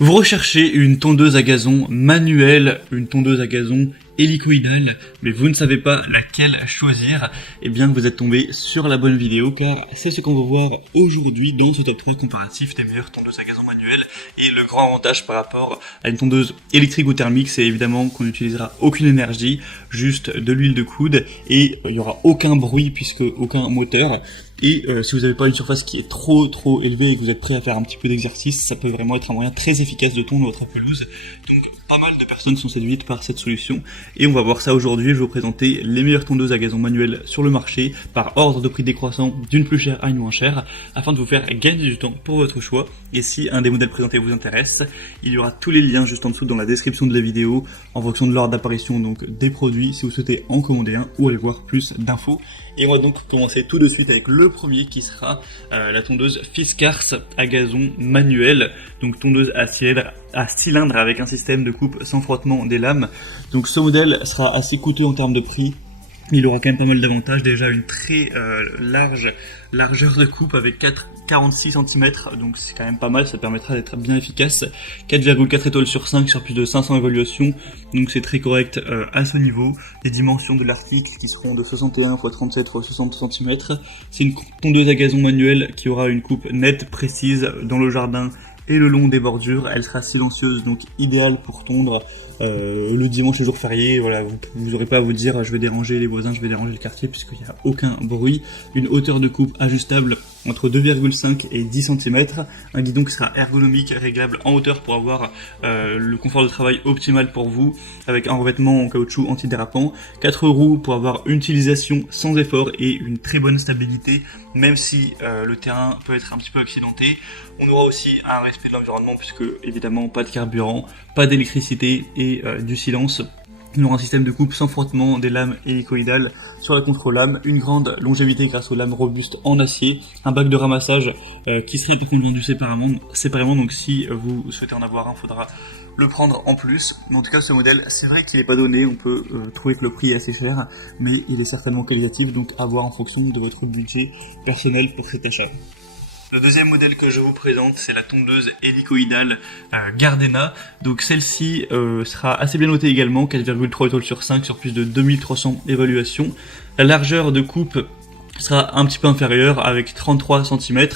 Vous recherchez une tondeuse à gazon manuelle, une tondeuse à gazon hélicoïdale, mais vous ne savez pas laquelle choisir, eh bien vous êtes tombé sur la bonne vidéo car c'est ce qu'on va voir aujourd'hui dans ce top 3 comparatif des meilleures tondeuses à gazon manuelles. Et le grand avantage par rapport à une tondeuse électrique ou thermique, c'est évidemment qu'on n'utilisera aucune énergie, juste de l'huile de coude et il n'y aura aucun bruit puisque aucun moteur. Et si vous n'avez pas une surface qui est trop élevée et que vous êtes prêt à faire un petit peu d'exercice, ça peut vraiment être un moyen très efficace de tondre votre pelouse. Donc pas mal de personnes sont séduites par cette solution et on va voir ça aujourd'hui. Je vais vous présenter les meilleures tondeuses à gazon manuelles sur le marché par ordre de prix décroissant d'une plus chère à une moins chère afin de vous faire gagner du temps pour votre choix. Et si un des modèles présentés vous intéresse, il y aura tous les liens juste en dessous dans la description de la vidéo en fonction de l'ordre d'apparition donc des produits si vous souhaitez en commander un ou aller voir plus d'infos. Et on va donc commencer tout de suite avec le premier qui sera la tondeuse Fiskars à gazon manuelle, donc tondeuse à cylindre avec un système de coupe sans frottement des lames. Donc ce modèle sera assez coûteux en termes de prix. Il aura quand même pas mal d'avantages, déjà une très large largeur de coupe avec 46 cm, donc c'est quand même pas mal, ça permettra d'être bien efficace. 4,4 étoiles sur 5 sur plus de 500 évaluations, donc c'est très correct à ce niveau. Les dimensions de l'article qui seront de 61 x 37 x 60 cm. C'est une tondeuse à gazon manuelle qui aura une coupe nette, précise dans le jardin et le long des bordures. Elle sera silencieuse, donc idéale pour tondre le dimanche, les jours fériés. Voilà, vous n'aurez pas à vous dire je vais déranger les voisins, je vais déranger le quartier, puisqu'il n'y a aucun bruit. Une hauteur de coupe ajustable entre 2,5 et 10 cm. Un guidon qui sera ergonomique, réglable en hauteur pour avoir le confort de travail optimal pour vous, avec un revêtement en caoutchouc antidérapant. 4 roues pour avoir une utilisation sans effort et une très bonne stabilité, même si le terrain peut être un petit peu accidenté. On aura aussi un respect de l'environnement puisque évidemment pas de carburant, pas d'électricité et du silence. On aura un système de coupe sans frottement, des lames hélicoïdales sur la contre-lame, une grande longévité grâce aux lames robustes en acier, un bac de ramassage qui serait par contre vendu séparément, donc si vous souhaitez en avoir un, faudra le prendre en plus. Mais en tout cas ce modèle, c'est vrai qu'il n'est pas donné, on peut trouver que le prix est assez cher, mais il est certainement qualitatif, donc à voir en fonction de votre budget personnel pour cet achat. Le deuxième modèle que je vous présente, c'est la tondeuse hélicoïdale Gardena. Donc celle-ci sera assez bien notée également, 4,3 étoiles sur 5 sur plus de 2300 évaluations. La largeur de coupe sera un petit peu inférieure avec 33 cm,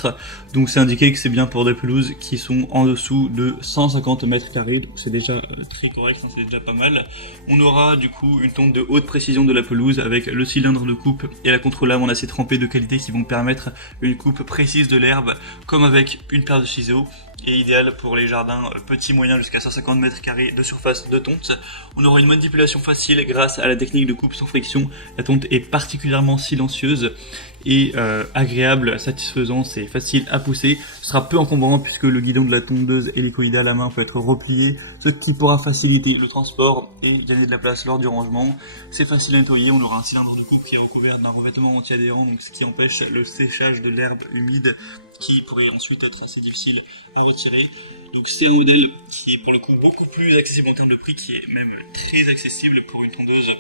donc c'est indiqué que c'est bien pour des pelouses qui sont en dessous de 150 m², donc c'est déjà très correct, c'est déjà pas mal. On aura du coup une tonte de haute précision de la pelouse avec le cylindre de coupe et la contre-lame en acier trempé de qualité qui vont permettre une coupe précise de l'herbe comme avec une paire de ciseaux, et idéal pour les jardins petits moyens jusqu'à 150 m² de surface de tonte. On aura une manipulation facile grâce à la technique de coupe sans friction. La tonte est particulièrement silencieuse et agréable, satisfaisante, c'est facile à pousser. Ce sera peu encombrant puisque le guidon de la tondeuse hélicoïdale à main peut être replié, ce qui pourra faciliter le transport et gagner de la place lors du rangement. C'est facile à nettoyer, on aura un cylindre de coupe qui est recouvert d'un revêtement anti-adhérent, donc ce qui empêche le séchage de l'herbe humide qui pourrait ensuite être assez difficile à retirer. Donc c'est un modèle qui est pour le coup beaucoup plus accessible en termes de prix, qui est même très accessible pour une tondeuse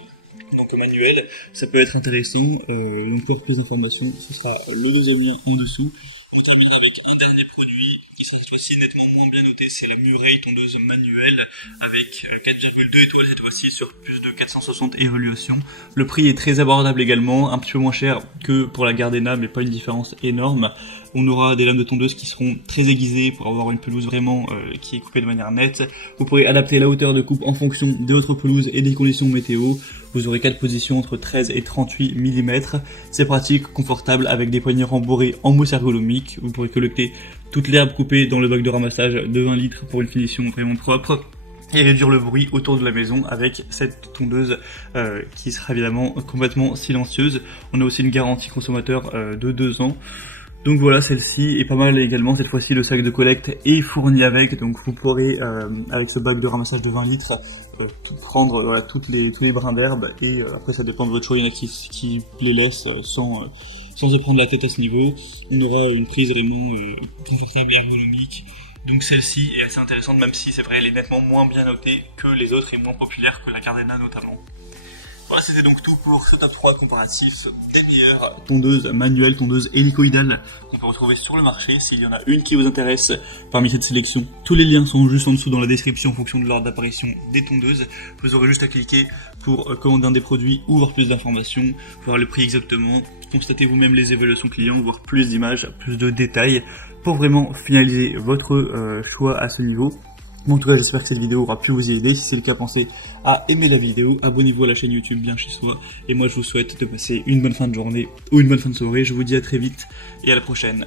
donc manuelle. Ça peut être intéressant. Donc pour plus d'informations, ce sera le deuxième lien en dessous. On terminera avec un dernier produit qui sera cette fois-ci nettement moins bien noté, c'est la Murray tondeuse manuelle avec 4,2 étoiles cette fois-ci sur plus de 460 évaluations. Le prix est très abordable également, un petit peu moins cher que pour la Gardena, mais pas une différence énorme. On aura des lames de tondeuse qui seront très aiguisées pour avoir une pelouse vraiment qui est coupée de manière nette. Vous pourrez adapter la hauteur de coupe en fonction de votre pelouse et des conditions météo. Vous aurez 4 positions entre 13 et 38 mm. C'est pratique, confortable avec des poignées rembourrées en mousse ergonomique. Vous pourrez collecter toute l'herbe coupée dans le bac de ramassage de 20 litres pour une finition vraiment propre. Et réduire le bruit autour de la maison avec cette tondeuse qui sera évidemment complètement silencieuse. On a aussi une garantie consommateur de 2 ans. Donc voilà, celle-ci est pas mal également. Cette fois-ci, le sac de collecte est fourni avec, donc vous pourrez avec ce bac de ramassage de 20 litres prendre voilà, tous les brins d'herbe, et après ça dépend de votre choix. Il y en a qui les laissent sans se prendre la tête à ce niveau. On aura une prise vraiment confortable et ergonomique. Donc celle-ci est assez intéressante, même si c'est vrai elle est nettement moins bien notée que les autres et moins populaire que la Gardena notamment. Voilà, c'était donc tout pour ce top 3 comparatif des meilleures tondeuses manuelles, tondeuses hélicoïdales qu'on peut retrouver sur le marché. S'il y en a une qui vous intéresse parmi cette sélection, tous les liens sont juste en dessous dans la description en fonction de l'ordre d'apparition des tondeuses. Vous aurez juste à cliquer pour commander un des produits ou voir plus d'informations, voir le prix exactement, constater vous-même les évaluations clients, voir plus d'images, plus de détails pour vraiment finaliser votre choix à ce niveau. Bon, en tout cas, j'espère que cette vidéo aura pu vous y aider. Si c'est le cas, pensez à aimer la vidéo, abonnez-vous à la chaîne YouTube Bien Chez Soi. Et moi, je vous souhaite de passer une bonne fin de journée ou une bonne fin de soirée. Je vous dis à très vite et à la prochaine.